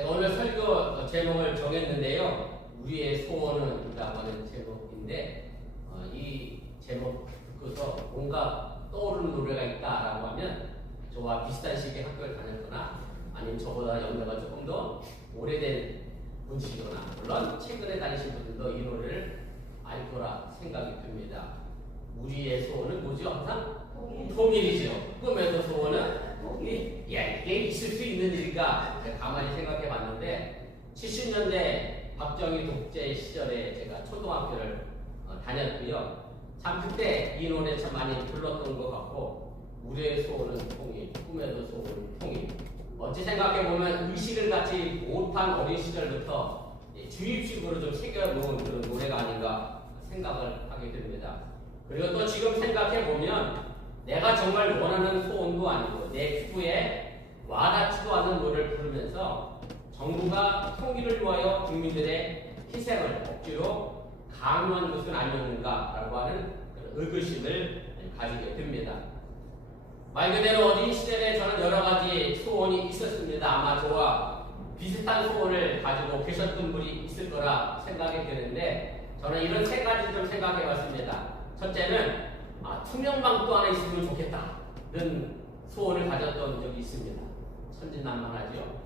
제가 오늘 설교 제목을 정했는데요. 우리의 소원은이라고 하는 제목인데 이 제목 듣고서 뭔가 떠오르는 노래가 있다라고 하면 저와 비슷한 시기에 학교를 다녔거나 아니면 저보다 연배가 조금 더 오래된 분이시거나 물론 최근에 다니신 분들도 이 노래를 알 거라 생각이 듭니다. 우리의 소원은 뭐죠? 항상 통일이죠. 꿈에서 소원은 통일. 이게 있을 수 있는 일일까? 제가 가만히 생각해 봤는데 70년대 박정희 독재 시절에 제가 초등학교를 다녔고요. 참 그때 이 노래 참 많이 불렀던 것 같고 우리의 소원은 통일, 꿈에서 소원은 통일. 어찌 생각해 보면 의식을 갖지 못한 어린 시절부터 주입식으로 좀 새겨놓은 그런 노래가 아닌가 생각을 하게 됩니다. 그리고 또 지금 생각해 보면 내가 정말 원하는 소원도 아니고 내 피부에 와닿지도 않는 노래를 부르면서 정부가 통일을 위하여 국민들의 희생을 억지로 강요한 것은 아니었는가라고 하는 의구심을 가지게 됩니다. 말 그대로 어린 시절에 저는 여러 가지 소원이 있었습니다. 아마 저와 비슷한 소원을 가지고 계셨던 분이 있을 거라 생각이 드는데 저는 이런 세 가지 좀 생각해 봤습니다. 첫째는 투명망도 하나 있으면 좋겠다는 소원을 가졌던 적이 있습니다. 천진난만하죠.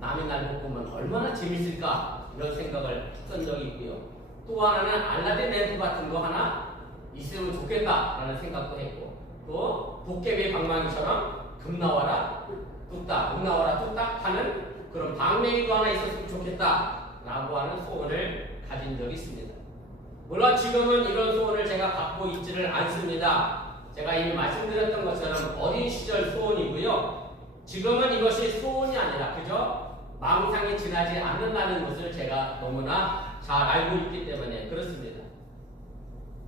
남이 날 못 보면 얼마나 재밌을까 이런 생각을 했던 적이 있고요. 또 하나는 알라딘 램프 같은 거 하나 있으면 좋겠다라는 생각도 했고 또 도깨비 방망이처럼 금 나와라 뚝딱 금 나와라 뚝딱 하는 그런 방맹이도 하나 있었으면 좋겠다라고 하는 소원을 가진 적이 있습니다. 물론 지금은 이런 소원을 제가 갖고 있지를 않습니다. 제가 이미 말씀드렸던 것처럼 어린 시절 소원이고요. 지금은 이것이 소원이 아니라 그저 망상이 지나지 않는다는 것을 제가 너무나 잘 알고 있기 때문에 그렇습니다.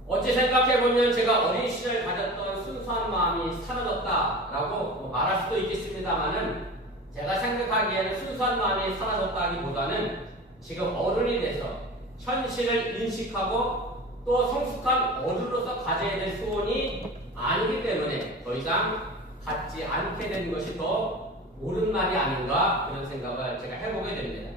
어찌 생각해보면 제가 어린 시절 가졌던 순수한 마음이 사라졌다라고 말할 수도 있겠습니다만은 제가 생각하기에는 순수한 마음이 사라졌다기보다는 지금 어른이 돼서 현실을 인식하고 또 성숙한 어른으로서 가져야 될 소원이 아니기 때문에 더 이상 갖지 않게 된 것이 더 옳은 말이 아닌가 그런 생각을 제가 해보게 됩니다.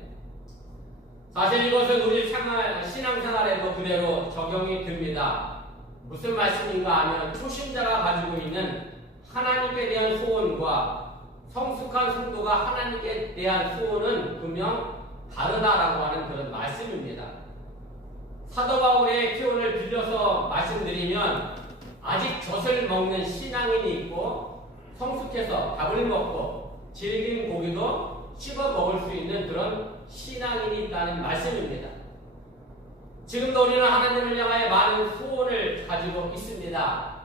사실 이것은 우리 신앙생활에도 그대로 적용이 됩니다. 무슨 말씀인가 하면 초신자가 가지고 있는 하나님께 대한 소원과 성숙한 성도가 하나님께 대한 소원은 분명 다르다라고 하는 그런 말씀입니다. 사도 바울의 표현을 빌려서 말씀드리면 아직 젖을 먹는 신앙인이 있고 성숙해서 밥을 먹고 질긴 고기도 씹어 먹을 수 있는 그런 신앙인이 있다는 말씀입니다. 지금도 우리는 하나님을 향하여 많은 소원을 가지고 있습니다.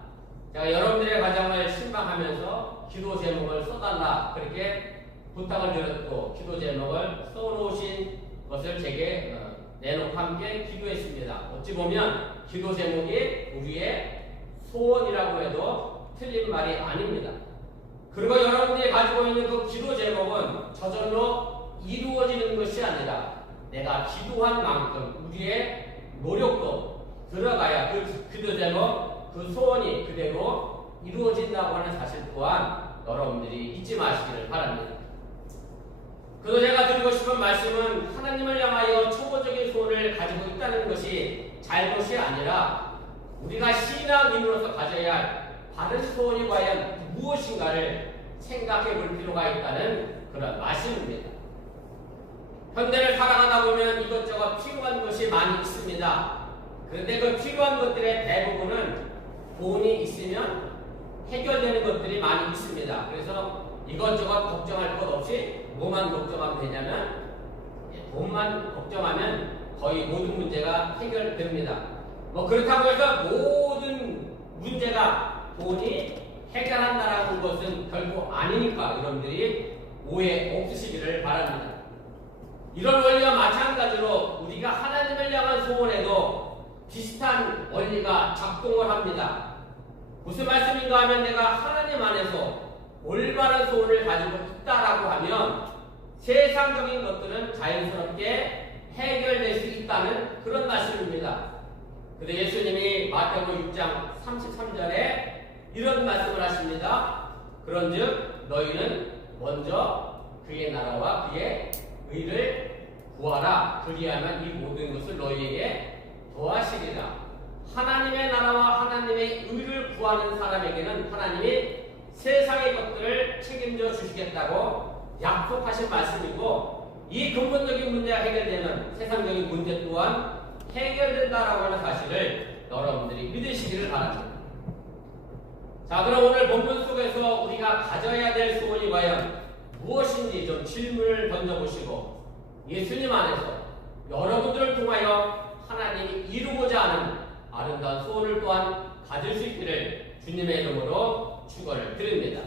제가 여러분들의 가정을 신방하면서 기도 제목을 써달라 그렇게 부탁을 드렸고 기도 제목을 써놓으신 것을 제게 내놓고 함께 기도했습니다. 어찌 보면 기도 제목이 우리의 소원이라고 해도 틀린 말이 아닙니다. 그리고 여러분들이 가지고 있는 그 기도 제목은 저절로 이루어지는 것이 아니라 내가 기도한 만큼 우리의 노력도 들어가야 그 기도 제목, 그 소원이 그대로 이루어진다고 하는 사실 또한 여러분들이 잊지 마시기를 바랍니다. 그래서 제가 드리고 싶은 말씀은 하나님을 향하여 초보적인 소원을 가지고 있다는 것이 잘못이 아니라 우리가 신앙인으로서 가져야 할 다른 소원이 과연 무엇인가를 생각해 볼 필요가 있다는 그런 말씀입니다. 현대를 살아가다 보면 이것저것 필요한 것이 많이 있습니다. 그런데 그 필요한 것들의 대부분은 돈이 있으면 해결되는 것들이 많이 있습니다. 그래서 이것저것 걱정할 것 없이 뭐만 걱정하면 되냐면 돈만 걱정하면 거의 모든 문제가 해결됩니다. 그렇다고 해서 모든 문제가 돈이 해결한다라는 것은 결코 아니니까 여러분들이 오해 없으시기를 바랍니다. 이런 원리와 마찬가지로 우리가 하나님을 향한 소원에도 비슷한 원리가 작동을 합니다. 무슨 말씀인가 하면 내가 하나님 안에서 올바른 소원을 가지고 있다라고 하면 세상적인 것들은 자연스럽게 해결될 수 있다는 그런 말씀입니다. 근데 예수님이 마태복음 6장 33절에 이런 말씀을 하십니다. 그런즉 너희는 먼저 그의 나라와 그의 의를 구하라. 그리하면 이 모든 것을 너희에게 더하시리라. 하나님의 나라와 하나님의 의를 구하는 사람에게는 하나님이 세상의 것들을 책임져 주시겠다고 약속하신 말씀이고, 이 근본적인 문제가 해결되면 세상적인 문제 또한 해결된다라고 하는 사실을 여러분들이 믿으시기를 바랍니다. 자, 그럼 오늘 본문 속에서 우리가 가져야 될 소원이 과연 무엇인지 좀 질문을 던져보시고, 예수님 안에서 여러분들을 통하여 하나님이 이루고자 하는 아름다운 소원을 또한 가질 수 있기를 주님의 이름으로 축원을 드립니다.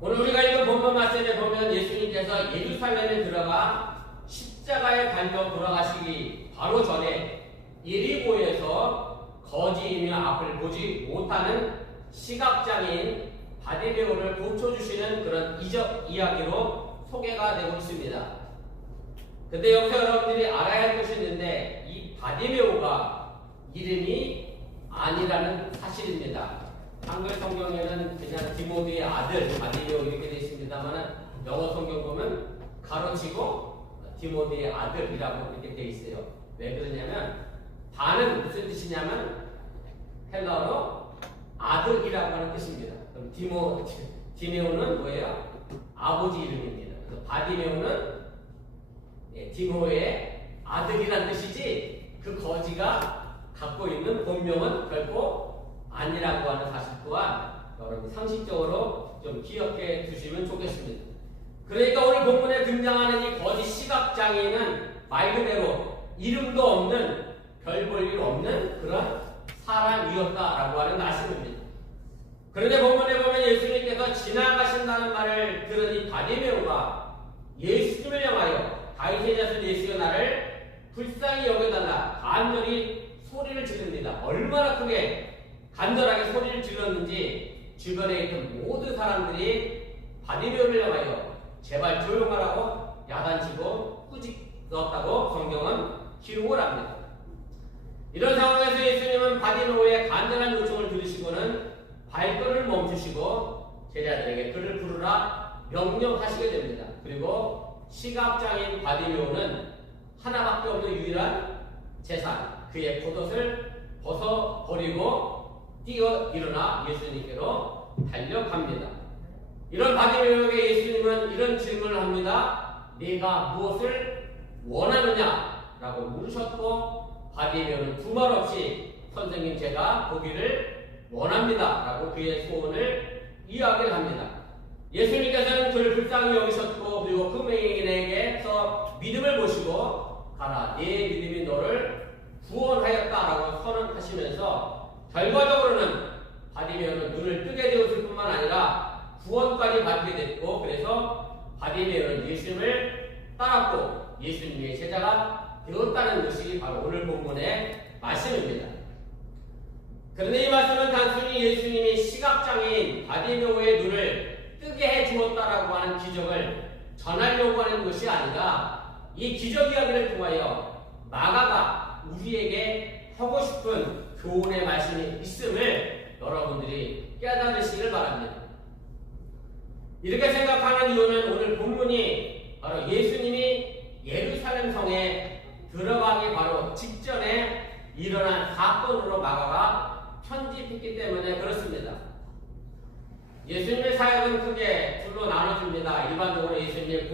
오늘 우리가 읽은 본문 말씀에 보면 예수님께서 예루살렘에 들어가 십자가에 달려 돌아가시기 바로 전에 예리고에서 거지이며 앞을 보지 못하는 시각장애인 바디메오를 고쳐주시는 그런 이적 이야기로 소개가 되고 있습니다. 근데 여기서 여러분들이 알아야 할 것이 있는데, 이 바디메오가 이름이 아니라는 사실입니다. 한글 성경에는 그냥 디모데의 아들 바디메오 이렇게 되어 있습니다만, 영어 성경 보면 가로치고 디모데의 아들이라고 이렇게 되어 있어요. 왜 그러냐면, 바는 무슨 뜻이냐면 헬라어로 아들이라고 하는 뜻입니다. 그럼 디메오는 뭐예요? 아버지 이름입니다. 그래서 바디메오는 디모의 아들이란 뜻이지, 그 거지가 갖고 있는 본명은 결코 아니라고 하는 사실 또한 여러분 상식적으로 좀 기억해 두시면 좋겠습니다. 그러니까 오늘 본문에 등장하는 이 거지 시각장애인은 말 그대로 이름도 없는, 별 볼 일 없는 그런 사람이었다라고 하는 말씀입니다. 그런데 본문에 보면 예수님께서 지나가신다는 말을 들은 이 바디메오가 예수님을 향하여 다윗의 자손 예수여 나를 불쌍히 여겨달라 간절히 소리를 지릅니다. 얼마나 크게 간절하게 소리를 질렀는지 주변에 있던 모든 사람들이 바디메오를 향하여 제발 조용하라고 야단치고 꾸짖었다고 성경은 기록을 합니다. 이런 상황에서 예수님은 바디메오의 간절한 요청을 들으시고는 발걸음을 멈추시고 제자들에게 그를 부르라 명령하시게 됩니다. 그리고 시각장애인 바디메오는 하나밖에 없는 유일한 재산, 그의 겉옷을 벗어버리고 뛰어 일어나 예수님께로 달려갑니다. 이런 바디메오에게 예수님은 이런 질문을 합니다. 네가 무엇을 원하느냐? 라고 물으셨고, 바디메오는 두말 없이 선생님 제가 보기를 원합니다. 라고 그의 소원을 이야기를 합니다. 예수님께서는 그를 불쌍히 여기셨고, 그리고 그 맹인에게서 믿음을 보시고 가라 네 믿음이 너를 구원하였다라고 선언하시면서 결과적으로는 바디메오는 눈을 뜨게 되었을 뿐만 아니라 구원까지 받게 됐고, 그래서 바디메오는 예수님을 따랐고 예수님의 제자가 되었다는 것이 바로 오늘 본문의 말씀입니다. 그런데 이 말씀은 단순히 예수님이 시각장애인 바디메오의 눈을 뜨게 해 주었다라고 하는 기적을 전하려고 하는 것이 아니라, 이 기적 이야기를 통하여 마가가 우리에게 하고 싶은 교훈의 말씀이 있음을 여러분들이 깨달으시길 바랍니다. 이렇게 생각하는 이유는 오늘 본문이 바로 예수님이 예루살렘 성에 들어가기 바로 직전에 일어난 사건으로 마가가 편집했기 때문에 그렇습니다. 예수님의 사역은 크게 둘로 나눠집니다. 일반적으로 예수님의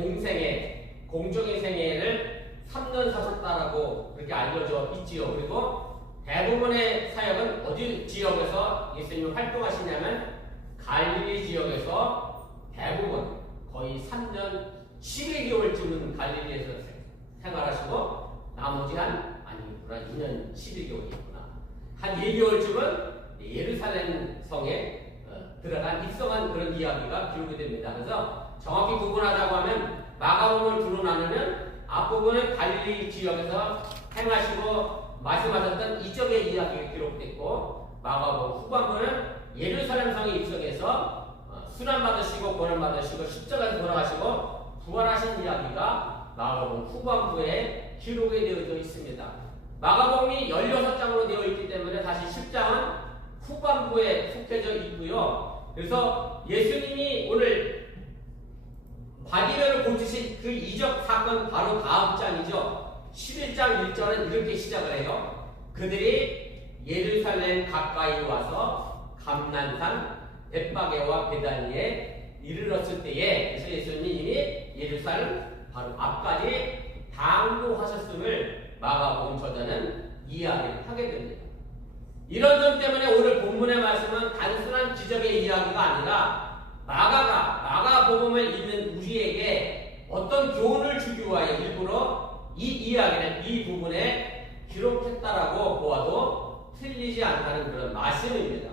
공적인 생애를 3년 사셨다라고 그렇게 알려져 있지요. 그리고 대부분의 사역은 어디 지역에서 예수님이 활동하시냐면 갈릴리 지역에서 대부분 거의 3년 11개월쯤은 갈릴리에서 생활하시고, 나머지 한 2년 11개월이구나. 한 2개월쯤은 예루살렘 성에 들어간 입성한 그런 이야기가 기록이 됩니다. 그래서 정확히 구분하자고 하면 마가복음을 두로 나누면 앞부분은 갈릴리 지역에서 행하시고 말씀하셨던 이적의 이야기가 기록됐고, 마가복음 후반부는 예루살렘 성에 입성해서 순환받으시고 고난받으시고 십자가에서 돌아가시고 부활하신 이야기가 마가복음 후반부에 기록이 되어져 있습니다. 마가복음이 16장으로 되어 있기 때문에 사실 10장은 후반부에 속해져 있고요. 그래서 예수님이 오늘 바디메오를 문제를 고치신 그 이적 사건 바로 다음 장이죠. 11장 1절은 이렇게 시작을 해요. 그들이 예루살렘 가까이 와서 감난산 벳바게와 베다니에 이르렀을 때에, 그래서 예수님이 예루살렘 바로 앞까지 당도하셨음을 마가복음 저자는 이야기를 하게 됩니다. 이런 점 때문에 오늘 본문의 말씀은 단순한 기적의 이야기가 아니라 마가복음을 읽는 우리에게 어떤 교훈을 주기 위하여 일부러 이 이야기를 이 부분에 기록했다라고 보아도 틀리지 않다는 그런 말씀입니다.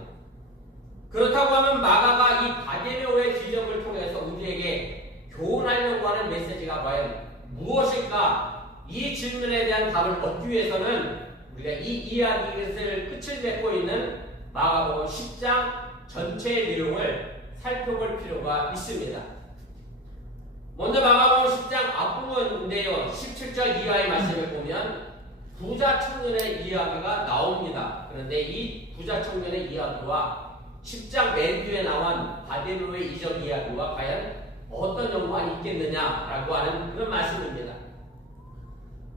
그렇다고 하면 마가가 이 바디메오의 기적을 통해서 우리에게 교훈하려고 하는 메시지가 과연 무엇일까? 이 질문에 대한 답을 얻기 위해서는 우리가 이 이야기를 끝을 맺고 있는 마가복음 10장 전체의 내용을 살펴볼 필요가 있습니다. 먼저 마가복음 10장 앞부분인데요. 17절 이하의 말씀을 보면 부자 청년의 이야기가 나옵니다. 그런데 이 부자 청년의 이야기와 10장 맨 뒤에 나온 바디메오의 이적 이야기와 과연 어떤 연관이 있겠느냐라고 하는 그런 말씀입니다.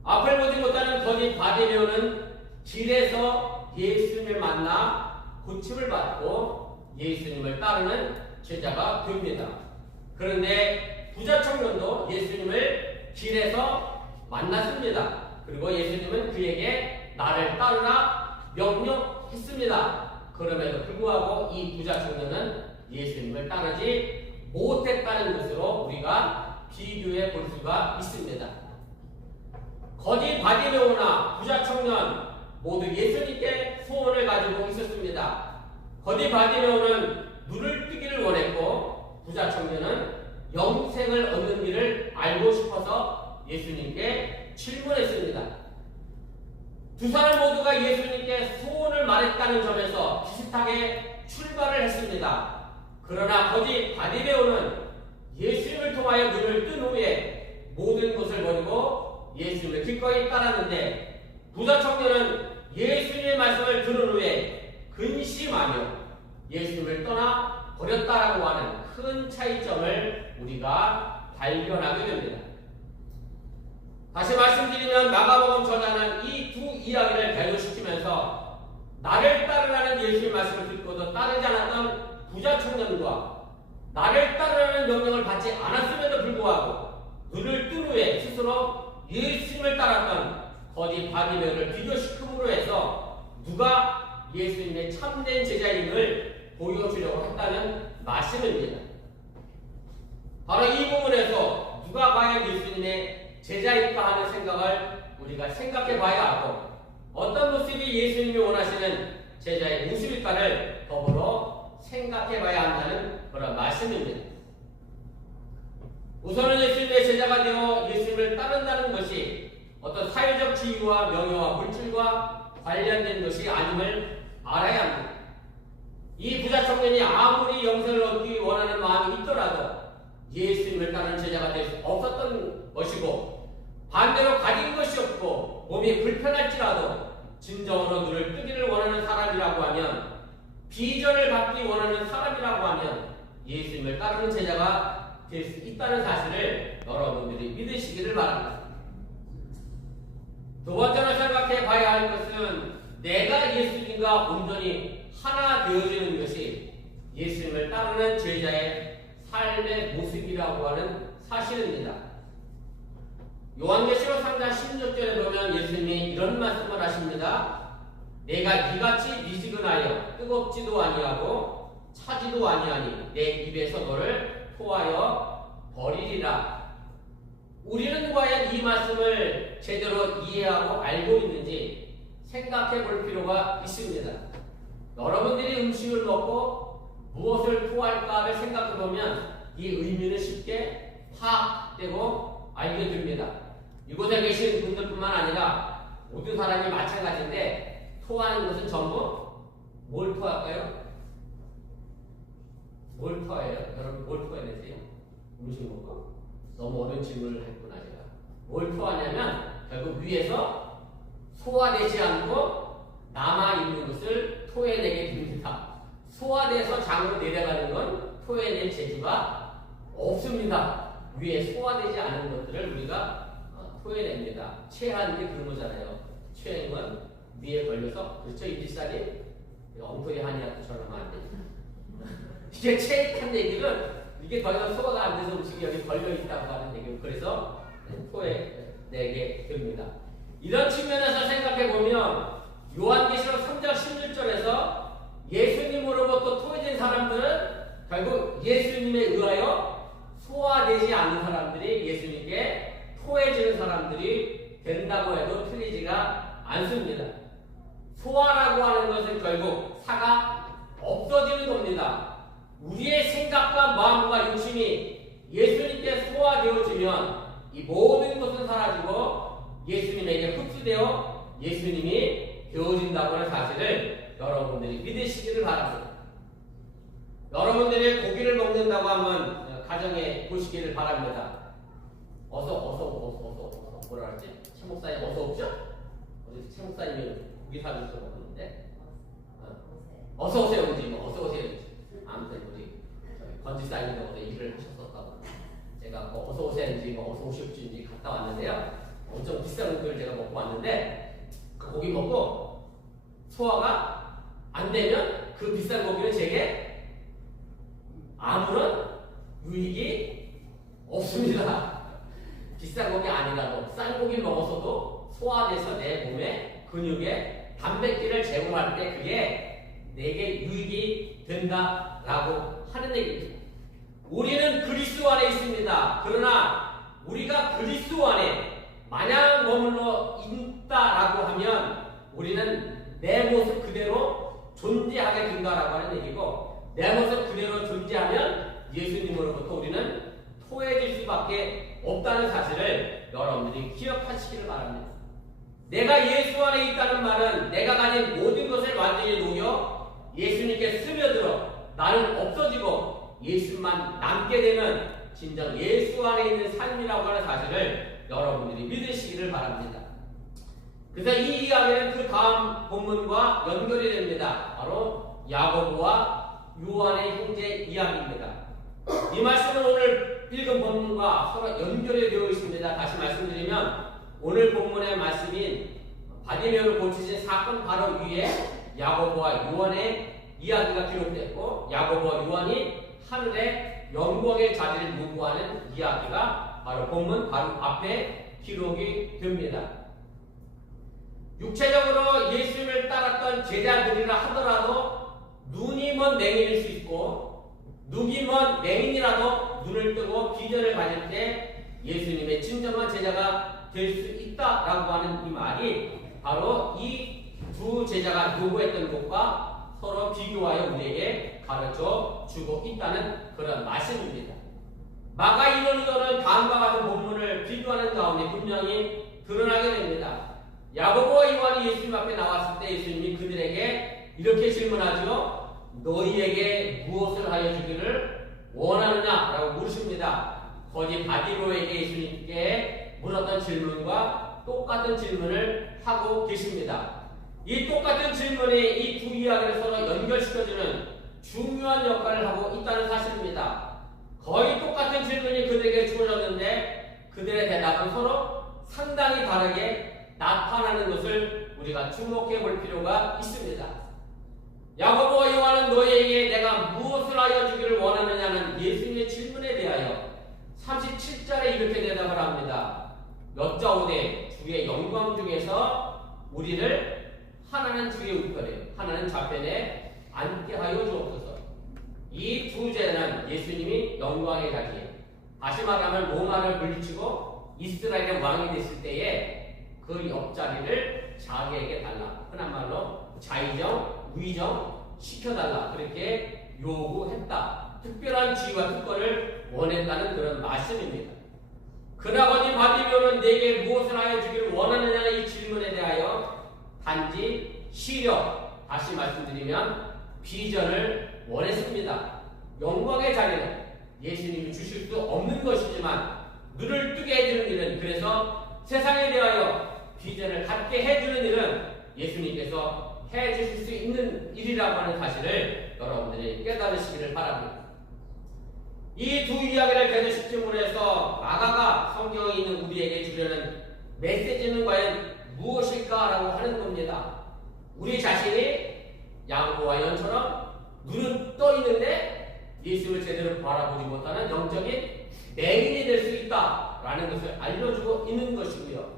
앞을 보지 못하는 거짓 바디메오는 길에서 예수님을 만나 고침을 받고 예수님을 따르는 제자가 됩니다. 그런데 부자 청년도 예수님을 길에서 만났습니다. 그리고 예수님은 그에게 나를 따르라 명령했습니다. 그럼에도 불구하고 이 부자 청년은 예수님을 따르지 못했다는 것으로 우리가 비교해 볼 수가 있습니다. 거짓 바디메오나 부자 청년 모두 예수님께 소원을 가지고 있었습니다. 거짓 바디메오는 눈을 뜨기를 원했고 부자 청년은 영생을 얻는 길을 알고 싶어서 예수님께 질문했습니다. 두 사람 모두가 예수님께 소원을 말했다는 점에서 비슷하게 출발을 했습니다. 그러나 거짓 바디메오는 예수님을 통하여 눈을 뜬 후에 모든 것을 버리고 예수님을 기꺼이 따랐는데 부자 청년은 예수님의 말씀을 들은 후에 근심하며 예수님을 떠나 버렸다라고 하는 큰 차이점을 우리가 발견하게 됩니다. 다시 말씀드리면 마가복음 저자는 이 두 이야기를 배교시키면서 나를 따르라는 예수의 말씀을 듣고도 따르지 않았던 부자 청년과 나를 따르라는 명령을 받지 않았음에도 불구하고 눈을 뜬 후에 스스로 예수님을 따랐던 거짓 바디메오를 비교시킴으로 해서 누가 예수님의 참된 제자임을 보여주려고 했다는 말씀입니다. 바로 이 부분에서 누가 과연 예수님의 제자일까 하는 생각을 우리가 생각해 봐야 하고 어떤 모습이 예수님이 원하시는 제자의 모습일까를 더불어 생각해 봐야 한다는 그런 말씀입니다. 우선은 예수님의 제자가 되어 예수님을 따른다는 것이 어떤 사회적 지위와 명예와 물질과 관련된 것이 아님을 알아야 합니다. 이 부자 청년이 아무리 영생을 얻기 원하는 마음이 있더라도 예수님을 따르는 제자가 될 수 없었던 것이고 반대로 가진 것이 없고 몸이 불편할지라도 진정으로 눈을 뜨기를 원하는 사람이라고 하면 비전을 받기 원하는 사람이라고 하면 예수님을 따르는 제자가 될 수 있다는 사실을 여러분들이 믿으시기를 바랍니다. 두 번째로 생각해 봐야 할 것은 내가 예수님과 온전히 하나 되어지는 것이 예수님을 따르는 제자의 삶의 모습이라고 하는 사실입니다. 요한계시록 3장 16절에 보면 예수님이 이런 말씀을 하십니다. 내가 이같이 미지근하여 뜨겁지도 아니하고 차지도 아니하니 내 입에서 너를 토하여 버리리라. 우리는 과연 이 말씀을 제대로 이해하고 알고 있는지 생각해 볼 필요가 있습니다. 여러분들이 음식을 먹고 무엇을 토할까를 생각해 보면 이 의미는 쉽게 파악되고 알게 됩니다. 이곳에 계신 분들뿐만 아니라 모든 사람이 마찬가지인데 토하는 것은 전부 뭘 토할까요? 뭘 토해요? 여러분 뭘 토해내세요? 음식 먹고? 너무 어려운 질문을 했구나 제가. 뭘 토하냐면 결국 위에서 소화되지 않고 남아있는 것을 토해내게 됩니다. 소화돼서 장으로 내려가는 건 토해낼 재주가 없습니다. 위에 소화되지 않은 것들을 우리가 토해냅니다. 체하는 게 그런 거잖아요. 체행은 위에 걸려서, 그렇죠? 이비살이 엉터리 한의학처럼 하면 안 되죠. 이게 체익한 얘기는 이게 더 이상 소화가 안 돼서 음식이 여기 걸려있다고 하는 얘기고, 그래서 토해내게 됩니다. 이런 측면에서 생각해보면 요한계시록 3장 16절에서 예수님으로부터 토해진 사람들은 결국 예수님에 의하여 소화되지 않는 사람들이 예수님께 토해지는 사람들이 된다고 해도 틀리지가 않습니다. 소화라고 하는 것은 결국 사가 없어지는 겁니다. 우리의 생각과 마음과 욕심이 예수님께 소화되어지면 이 모든 것은 사라지고 예수님에게 흡수되어 예수님이 되어진다고 하는 사실을 여러분들이 믿으시기를 바랍니다. 여러분들이 고기를 먹는다고 하면 가정에 보시기를 바랍니다. 어서 뭐라 그랬지? 최 목사님 어서 오죠? 어디 최 목사님이 고기 사주셔서 먹었는데 어서 오세요 그지? 뭐 어서 오세요 그지? 아무튼 우리 건지사님도 어제 일을 하셨었다고 제가 뭐 어서 오세요인지 뭐 어서 오십시오인지 갔다 왔는데요. 엄청 비싼 고기를 제가 먹고 왔는데 그 고기 먹고 소화가 안 되면 그 비싼 고기는 제게 아무런 유익이 없습니다. 비싼 고기 아니라도 싼 고기 먹어서도 소화돼서 내 몸에 근육에 단백질을 제공할 때 그게 내게 유익이 된다라고 하는 얘기입니다. 우리는 그리스도 안에 있습니다. 그러나 우리가 그리스도 안에 마냥 머물러 있다라고 하면 우리는 내 모습 그대로 존재하게 된다라고 하는 얘기고, 내 모습 그대로 존재하면 예수님으로부터 우리는 토해질 수밖에 없다는 사실을 여러분들이 기억하시기를 바랍니다. 내가 예수 안에 있다는 말은 내가 가진 모든 것을 완전히 녹여 예수님께 스며들어 나는 없어지고 예수만 남게 되는 진정 예수 안에 있는 삶이라고 하는 사실을 여러분들이 믿으시기를 바랍니다. 그래서 이 이야기는 그 다음 본문과 연결이 됩니다. 바로 야고보와 요한의 형제 이야기입니다. 이 말씀은 오늘 읽은 본문과 서로 연결이 되어 있습니다. 다시 말씀드리면 오늘 본문의 말씀인 바디메오를 고치신 사건 바로 위에 야고보와 요한의 이야기가 기록됐고, 야고보와 요한이 하늘의 영광의 자리를 요구하는 이야기가 바로 본문 바로 앞에 기록이 됩니다. 육체적으로 예수님을 따랐던 제자들이라 하더라도 눈이 먼 맹인일 수 있고, 눈이 먼 맹인이라도 눈을 뜨고 비전을 가질 때 예수님의 진정한 제자가 될 수 있다라고 하는 이 말이 바로 이 두 제자가 요구했던 것과 서로 비교하여 우리에게 가르쳐 주고 있다는 그런 말씀입니다. 마가 이론으로는 다음과 같은 본문을 비교하는 가운데 분명히 드러나게 됩니다. 야고보와 요한이 예수님 앞에 나왔을 때 예수님이 그들에게 이렇게 질문하죠. 너희에게 무엇을 하여 주기를 원하느냐라고 물으십니다. 거짓 바디로에게 예수님께 물었던 질문과 똑같은 질문을 하고 계십니다. 이 똑같은 질문이 이 두 이야기를 서로 연결시켜주는 중요한 역할을 하고 있다는 사실입니다. 거의 똑같은 질문이 그들에게 주어졌는데 그들의 대답은 서로 상당히 다르게 나타나는 것을 우리가 주목해 볼 필요가 있습니다. 야고보와 요한은 너희에게 내가 무엇을 하여 주기를 원하느냐는 예수님의 질문에 대하여 37절에 이렇게 대답을 합니다. 여짜오되 주의 영광 중에서 우리를 하나는 주의 우편에 하나는 좌편에 앉게 하여 주옵소서. 이 두 제자는 예수님이 영광의 자리에, 다시 말하면 로마를 물리치고 이스라엘의 왕이 됐을 때에 그 옆자리를 자기에게 달라, 흔한 말로 자의정, 위정 시켜달라, 그렇게 요구했다. 특별한 지위와 특권을 원했다는 그런 말씀입니다. 그나거니 바디메오는 내게 무엇을 하여 주기를 원하느냐는 이 질문에 대하여 단지 시력, 다시 말씀드리면 비전을 원했습니다. 영광의 자리는 예수님이 주실 수 없는 것이지만 눈을 뜨게 해주는 일은, 그래서 세상에 대하여 비전을 갖게 해주는 일은 예수님께서 해주실 수 있는 일이라고 하는 사실을 여러분들이 깨달으시기를 바랍니다. 이 두 이야기를 계속 집중해서 마가가 성경에 있는 우리에게 주려는 메시지는 과연 무엇일까라고 하는 겁니다. 우리 자신이 야고보와 요한처럼 눈은 떠 있는데 예수를 제대로 바라보지 못하는 영적인 맹인이 될 수 있다라는 것을 알려주고 있는 것이고요.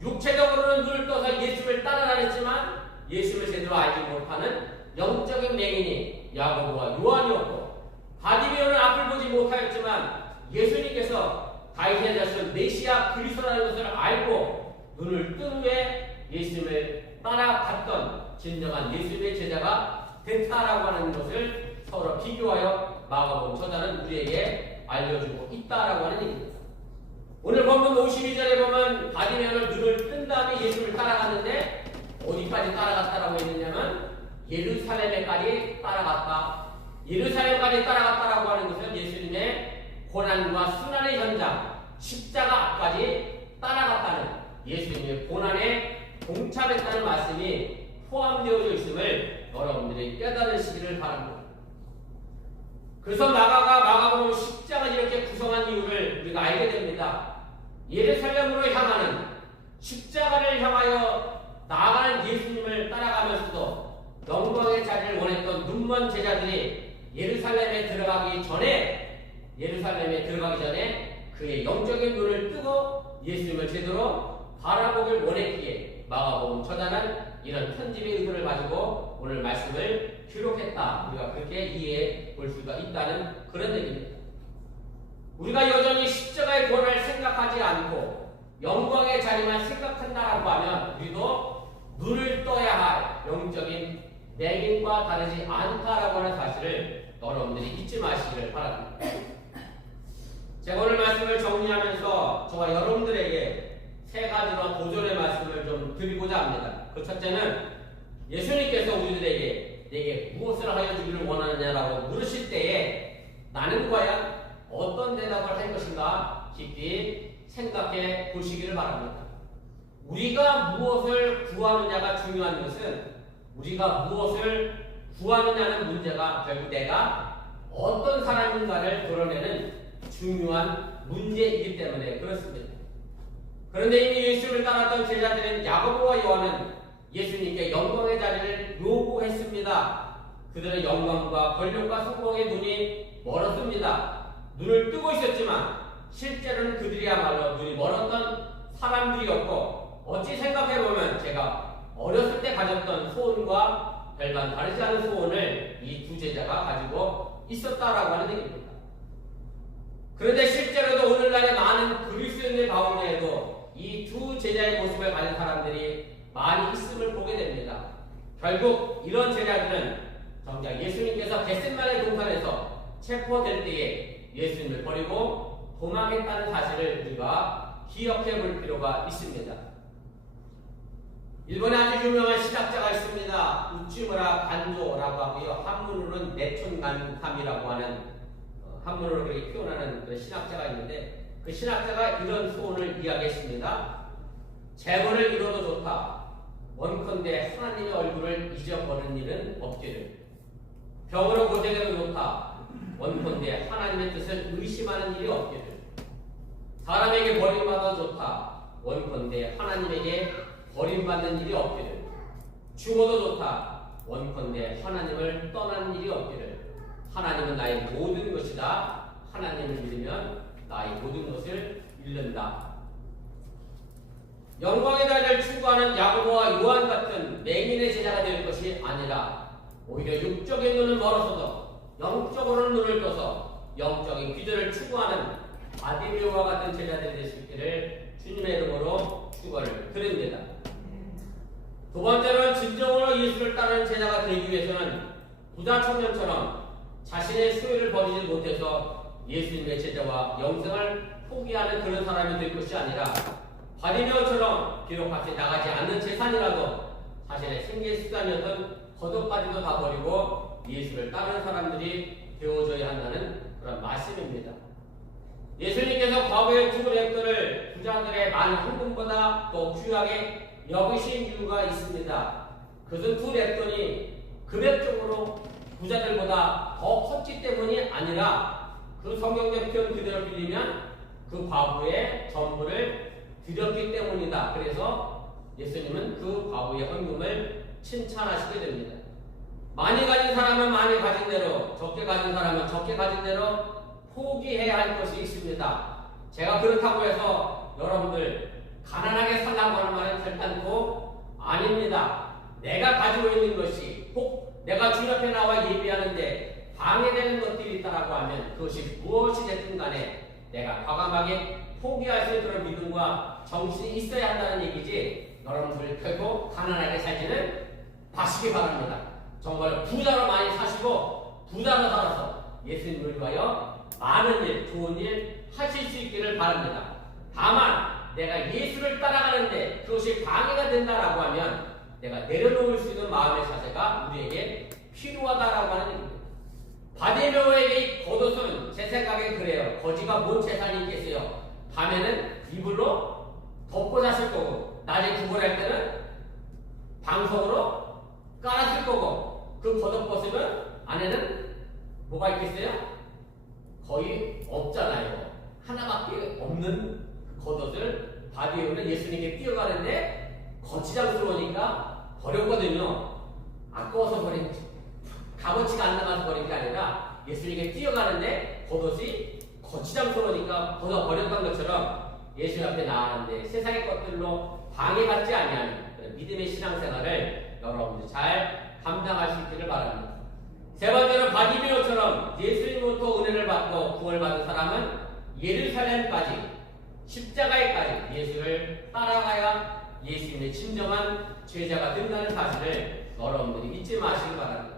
육체적으로는 눈을 떠서 예수를 따라다녔지만 예수를 제대로 알지 못하는 영적인 맹인이 야고보와 요한이었고, 바디메오는 앞을 보지 못하였지만 예수님께서 다윗의 자손 메시아 그리스도라는 것을 알고 눈을 뜬 후에 예수님을 따라갔던 진정한 예수님의 제자가 됐다라고 하는 것을 서로 비교하여 마가복음 저자는 우리에게 알려주고 있다라고 하는 얘기입니다. 오늘 본문 52절에 보면 바디메오는 눈을 뜬 다음에 예수를 따라갔는데 어디까지 따라갔다라고 했느냐면 예루살렘에까지 따라갔다. 예루살렘까지 따라갔다라고 하는 것은 예수님의 고난과 순환의 현장, 십자가 앞까지 따라갔다는, 예수님의 고난에 동참했다는 말씀이 포함되어 있음을 여러분들이 깨달으시기를 바랍니다. 그래서 마가복음 십자가를 이렇게 구성한 이유를 우리가 알게 됩니다. 예루살렘으로 향하는, 십자가를 향하여 나아가는 예수님을 따라가면서도 영광의 자리를 원했던 눈먼 제자들이 예루살렘에 들어가기 전에 그의 영적인 눈을 뜨고 예수님을 제대로 바라보길 원했기에 마가복음 저자는 이런 편집의 의도를 가지고 오늘 말씀을 기록했다. 우리가 그렇게 이해해 볼 수가 있다는 그런 얘기입니다. 우리가 여전히 십자가의 고난을 생각하지 않고 영광의 자리만 생각한다라고 하면 우리도 눈을 떠야 할 영적인 맹인과 다르지 않다라고 하는 사실을 여러분들이 잊지 마시기를 바랍니다. 제가 오늘 말씀을 정리하면서 저와 여러분들에게 세 가지로 도전의 말씀을 좀 드리고자 합니다. 그 첫째는 예수님께서 우리들에게 내게 무엇을 하여 주기를 원하느냐라고 물으실 때에 나는 과연 어떤 대답을 할 것인가 깊이 생각해 보시기를 바랍니다. 우리가 무엇을 구하느냐가 중요한 것은 우리가 무엇을 구하느냐는 문제가 결국 내가 어떤 사람인가를 드러내는 중요한 문제이기 때문에 그렇습니다. 그런데 이미 예수를 따랐던 제자들인 야고보와 요한은 예수님께 영광의 자리를 요구했습니다. 그들은 영광과 권력과 성공의 눈이 멀었습니다. 눈을 뜨고 있었지만 실제로는 그들이야말로 눈이 멀었던 사람들이었고, 어찌 생각해보면 제가 어렸을 때 가졌던 소원과 별반 다르지 않은 소원을 이 두 제자가 가지고 있었다라고 하는 얘기입니다. 그런데 실제로도 오늘날의 많은 그리스도인들 가운데에도 이 두 제자의 모습을 가진 사람들이 많이 있음을 보게 됩니다. 결국 이런 제자들은 정작 예수님께서 겟세마네 동산에서 체포될 때에 예수님을 버리고 도망했다는 사실을 우리가 기억해 볼 필요가 있습니다. 일본에 아주 유명한 신학자가 있습니다. 우찌무라 간조라고 하고요. 한문으로는 내촌간삼이라고 하는 한문으로 그렇게 표현하는 그런 신학자가 있는데, 그 신학자가 이런 소원을 이야기했습니다. 재물을 잃어도 좋다. 원컨대 하나님의 얼굴을 잊어버리는 일은 없기를. 병으로 고생해도 좋다. 원컨대 하나님의 뜻을 의심하는 일이 없기를. 사람에게 버림받아도 좋다. 원컨대 하나님에게 버림받는 일이 없기를. 죽어도 좋다. 원컨대 하나님을 떠나는 일이 없기를. 하나님은 나의 모든 것이다. 하나님을 믿으면 나의 모든 것을 잃는다. 영광의 자리를 추구하는 야고보와 요한 같은 맹인의 제자가 될 것이 아니라 오히려 육적인 눈은 멀어서도 영적으로는 눈을 떠서 영적인 귀전을 추구하는 바디메오와 같은 제자들이 될 수 있기를 주님의 이름으로 축원을 드립니다. 두 번째는 진정으로 예수를 따르는 제자가 되기 위해서는 부자 청년처럼 자신의 수요를 버리지 못해서 예수님의 제자와 영생을 포기하는 그런 사람이 될 것이 아니라 바디메오처럼 비록 값이 나가지 않는 재산이라도 자신의 생계 수단이었던 겉옷까지도 다 버리고 예수를 따르는 사람들이 되어져야 한다는 그런 말씀입니다. 예수님께서 과거의 두 랩들을 부자들의 많은 헌금보다 더 귀하게 여기신 이유가 있습니다. 그것은 두 랩돈이 금액적으로 부자들보다 더 컸기 때문이 아니라 그 성경적 표현 그대로 빌리면 그 과부의 전부를 드렸기 때문이다. 그래서 예수님은 그 과부의 헌금을 칭찬하시게 됩니다. 많이 가진 사람은 많이 가진 대로, 적게 가진 사람은 적게 가진 대로 포기해야 할 것이 있습니다. 제가 그렇다고 해서 여러분들 가난하게 살라고 하는 말은 결단코 아닙니다. 내가 가지고 있는 것이 혹 내가 주 앞에 나와 예배하는데 방해되는 것들이 있다라고 하면 그것이 무엇이 됐든 간에 내가 과감하게 포기할 수 있는 믿음과 정신이 있어야 한다는 얘기지, 여러분들 결국 가난하게 살지는 마시기 바랍니다. 정말 부자로 많이 사시고 부자로 살아서 예수님을 위하여 많은 일, 좋은 일 하실 수 있기를 바랍니다. 다만 내가 예수를 따라가는데 그것이 방해가 된다라고 하면 내가 내려놓을 수 있는 마음의 자세가 우리에게 필요하다라고 하는 얘기입니다. 바디메오에게 이 겉옷은 제 생각엔 그래요. 거지가 뭔 재산이 있겠어요. 밤에는 이불로 덮고 잤을 거고 낮에 구걸할 때는 방석으로 깔았을 거고 그 겉옷 벗으면 안에는 뭐가 있겠어요? 거의 없잖아요. 하나밖에 없는 그 겉옷을 바디메오는 예수님께 뛰어가는데 거치장스러우니까 버렸거든요. 아까워서 버린 값어치가 안 남아서 버린 게 아니라 예수님께 뛰어가는데 겉옷이 거치장스러우니까 벗어 버렸던 것처럼 예수 앞에 나아가는데 세상의 것들로 방해받지 아니하는 믿음의 신앙생활을 여러분들 잘 감당할 수 있기를 바랍니다. 세 번째로 바디메오처럼 예수님으로부터 은혜를 받고 구원받은 사람은 예루살렘까지 십자가에까지 예수를 따라가야 예수님의 진정한 제자가 된다는 사실을 여러분들이 잊지 마시기 바랍니다.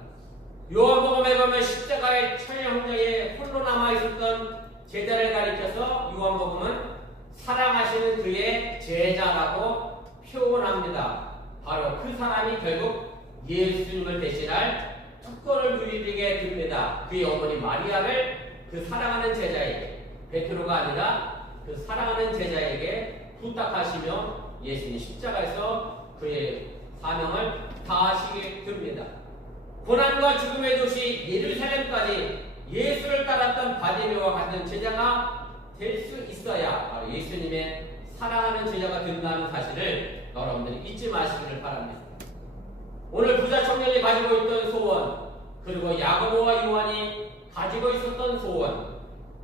요한복음에 보면 십자가의 천형제에 홀로 남아있었던 제자를 가리켜서 요한복음은 사랑하시는 그의 제자라고 표현합니다. 바로 그 사람이 결국 예수님을 대신할 특권을 누리게 됩니다. 그의 어머니 마리아를 그 사랑하는 제자에게, 베드로가 아니라 그 사랑하는 제자에게 부탁하시며 예수님 십자가에서 그의 사명을 다하시게 됩니다. 고난과 죽음의 도시 예루살렘까지 예수를 따랐던 바디메오와 같은 제자가 될 수 있어야 바로 예수님의 사랑하는 제자가 된다는 사실을 여러분들이 잊지 마시기를 바랍니다. 오늘 부자 청년이 가지고 있던 소원, 그리고 야고보와 요한이 가지고 있었던 소원,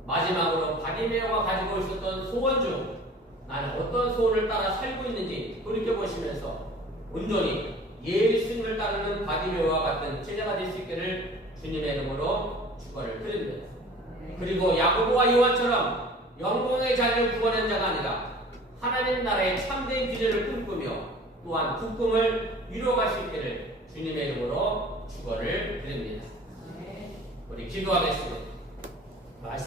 마지막으로 바디메오가 가지고 있었던 소원 중 나는 어떤 소원을 따라 살고 있는지 돌이켜보시면서 온전히 예수님을 따르는 바디메오와 같은 제자가 될 수 있기를 주님의 이름으로 축원을 드립니다. 그리고 야고보와 요한처럼 영광의 자리를 구원한 자가 아니라 하나님 나라의 참된 기대를 꿈꾸며 또한 국금을 이루어갈 수 있기를 주님의 이름으로 축원을 드립니다. 우리 기도하겠습니다.